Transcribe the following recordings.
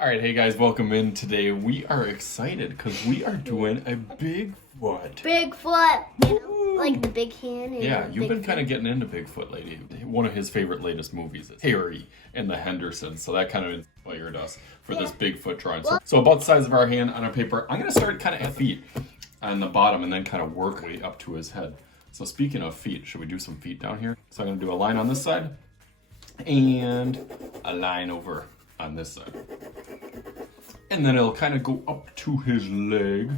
All right, hey guys, welcome in. Today we are excited because we are doing a Bigfoot. Bigfoot, you know, like the big hand. And Yeah, you've been kind of getting into Bigfoot lately. One of his favorite latest movies is Harry and the Hendersons, so that kind of inspired us for this Bigfoot drawing. So about the size of our hand on our paper, I'm going to start kind of at feet on the bottom and then kind of work way up to his head. So speaking of feet, should we do some feet down here? So I'm going to do a line on this side and a line over on this side. And then it'll kind of go up to his leg,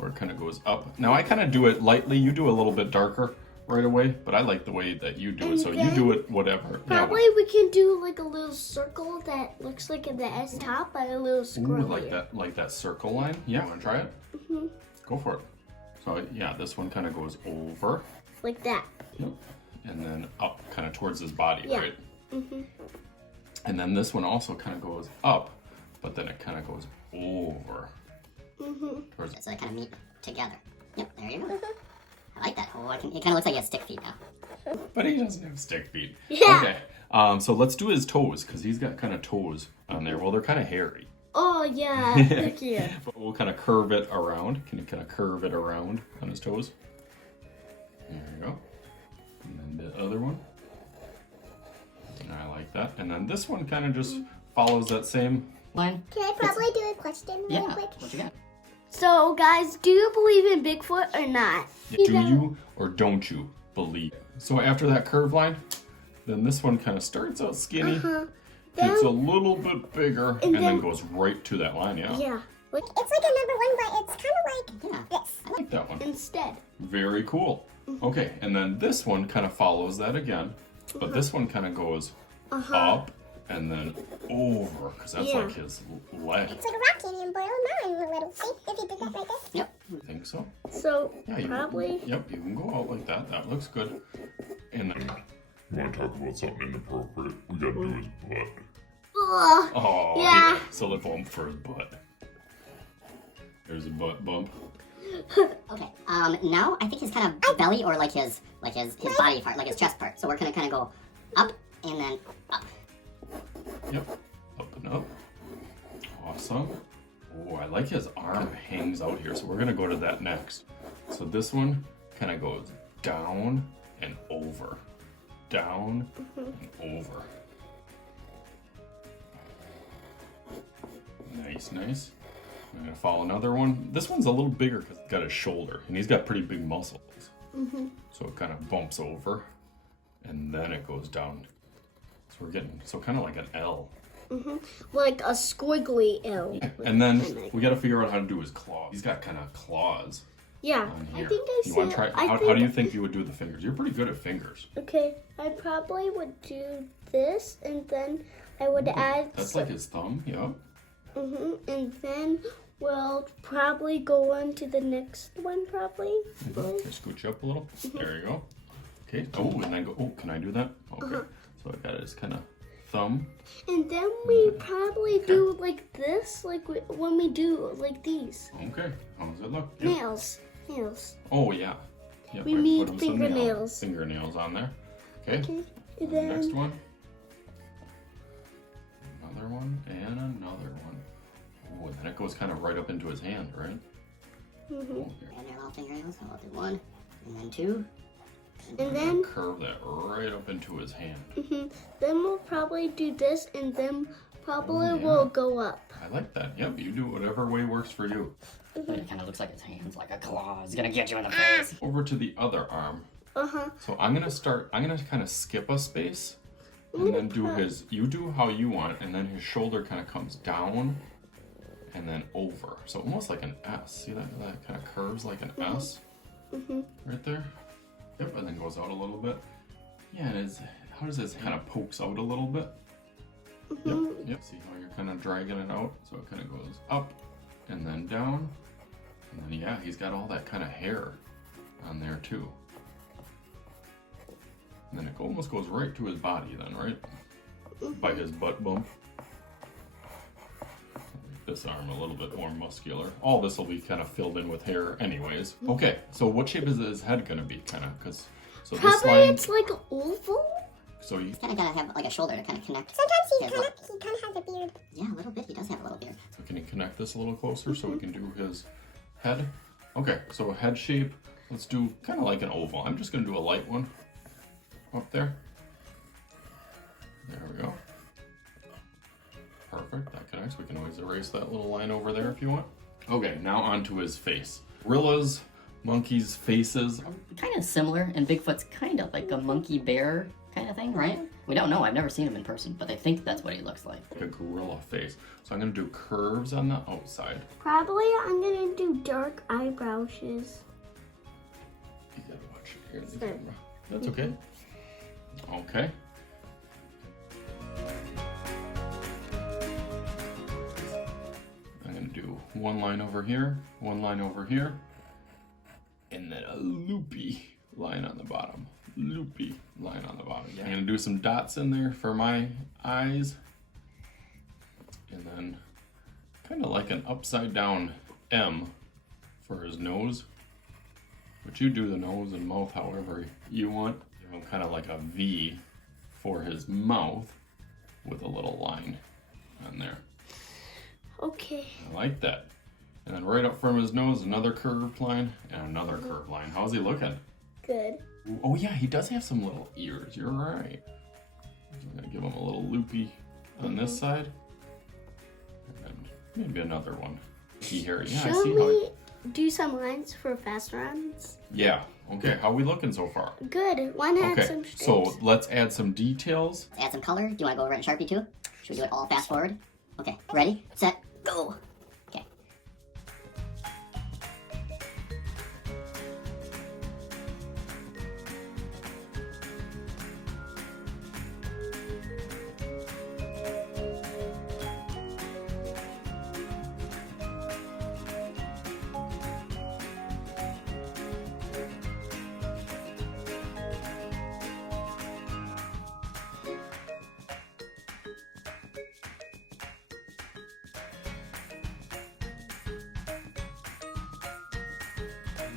or it kind of goes up. Now I kind of do it lightly. You do a little bit darker right away, but I like the way that you do it. So you do it whatever. Probably we can do like a little circle that looks like the S top, but a little square. Ooh, like that circle line. Yeah, want to try it? Mm-hmm. Go for it. So yeah, this one kind of goes over. Like that. Yep. And then up, kind of towards his body, right? Mm-hmm. And then this one also kind of goes up, but then it kind of goes over. So they kind of meet together. Yep, there you go. I like that. Oh, it kind of looks like he has stick feet now. But he doesn't have stick feet. Yeah. Okay. So let's do his toes, because he's got kind of toes on there. Well, they're kind of hairy. Oh, yeah. Heck yeah. But we'll kind of curve it around. Can you kind of curve it around on his toes? There you go. And then the other one. I like that. And then this one kind of just follows that same line. Can I probably do a question really quick? What you got? So, guys, do you believe in Bigfoot or not? Do you or don't you believe? So after that curve line, then this one kind of starts out skinny, gets a little bit bigger, and then goes right to that line, yeah. Yeah. It's like a number one, but it's kind of like this. I like that one. Instead. Very cool. Okay, and then this one kind of follows that again, but this one kind of goes up and then over, because that's like his leg. It's like a rock canyon, boil a mountain a little. See, if you did that right there. Yep. I think so. So, Yeah, probably. Yep, you can go out like that. That looks good. And then, You want to talk about something inappropriate? We gotta do his butt. Ugh. oh, Yeah. So let's bump for his butt. There's a butt bump. Okay. Now I think his kind of belly or like his body part, like his chest part. So we're gonna kind of go up and then up. Yep, up and up. Awesome. Oh, I like his arm hangs out here, so we're gonna go to that next. So this one kind of goes down and over. Down and over. Nice, nice. I'm gonna follow another one. This one's a little bigger because it's got his shoulder, and he's got pretty big muscles. So it kind of bumps over, and then it goes down. So we're getting, kind of like an L. Like a squiggly L. And then we got to figure out how to do his claws. He's got kind of claws Yeah. on I here. think I You want see. to try? How do you think you would do the fingers? You're pretty good at fingers. Okay, I probably would do this, and then I would add. That's like his thumb. Yeah. And then we'll probably go on to the next one, probably. Okay, scooch up a little. There you go. Okay. Oh, and then go. Oh, can I do that? Okay. So I got his kind of thumb. And then we probably do like this, like when we do like these. Okay. How does it look? Yeah. Nails. Oh yeah. Yeah. We put need some fingernails. Fingernails on there. Okay. Okay. And The next then one. Another one and another one. Oh, and then it goes kind of right up into his hand, right? Oh, here. And their little fingernails. So I'll do one, and then two. and then Curve that right up into his hand. then we'll probably do this, and then probably we'll go up. I like that. Yep, you do whatever way works for you. It kind of looks like his hands like a claw. He's gonna get you in the face. Over to the other arm. So I'm gonna kind of skip a space and then do his, you do how you want, and then his shoulder kind of comes down and then over. So almost like an S. See that kind of curves like an S right there? Yep, and then goes out a little bit. Yeah, and how does this kind of pokes out a little bit? Yep. See how you're kind of dragging it out? So it kind of goes up and then down. And then, yeah, he's got all that kind of hair on there too. And then it almost goes right to his body then, right? By his butt bump. This arm a little bit more muscular. All this will be kind of filled in with hair anyways. Okay, so what shape is his head gonna be, kind of? So Probably this line, it's like oval. so you He's kind of gotta have like a shoulder to kind of connect. Sometimes he his kind little- of has a beard. Yeah, a little bit. He does have a little connect this a little closer so we can do his head. Okay, so a head shape. Let's do kind of like an oval. I'm just going to do a light one up there. There we go. Perfect, that connects. We can always erase that little line over there if you want. Okay, now onto his face. Gorillas, monkeys' faces. Kind of similar, and Bigfoot's kind of like a monkey bear kind of thing, right? We don't know, I've never seen him in person, but I think that's what he looks like. Like a gorilla face. So I'm gonna do curves on the outside. Probably I'm gonna do dark eyebrows. You gotta watch it here in the camera. That's okay. Okay. I'm gonna do one line over here, one line over here, and then a loopy line on the bottom. Loopy line on the bottom. I'm gonna do some dots in there for my eyes, and then kind of like an upside down M for his nose. But you do the nose and mouth however you want. Give him kind of like a V for his mouth with a little line on there. Okay. I like that. And then right up from his nose, another curved line and another curved line. How's he looking? Good. Oh yeah, he does have some little ears. You're right. I'm gonna give him a little loopy on this side. And then maybe another one. Here, yeah, I Should see how. we do some lines for fast runs? Yeah. Okay. How we looking so far? Good. Why not add Okay. some strips? So let's add some details. Let's add some color. Do you want to go over it in Sharpie too? Should we do it all fast forward? Okay, ready, set, go. Okay.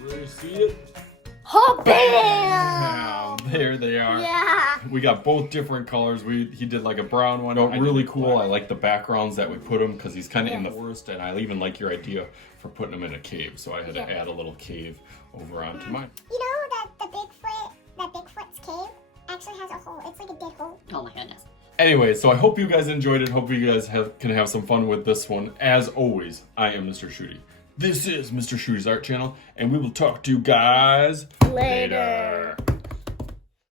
Really see it? Oh, bam! Yeah, there they are. Yeah. We got both different colors. He did like a brown one. Oh, really cool. I like the backgrounds that we put him because he's kind of in the forest, and I even like your idea for putting him in a cave. So I had to add a little cave over onto mine. You know that Bigfoot's cave actually has a hole. It's like a dead hole. Oh my goodness. Anyway, so I hope you guys enjoyed it. Hope you guys can have some fun with this one. As always, I am Mr. Shooty. This is Mr. Shooty's Art Channel, and we will talk to you guys Later.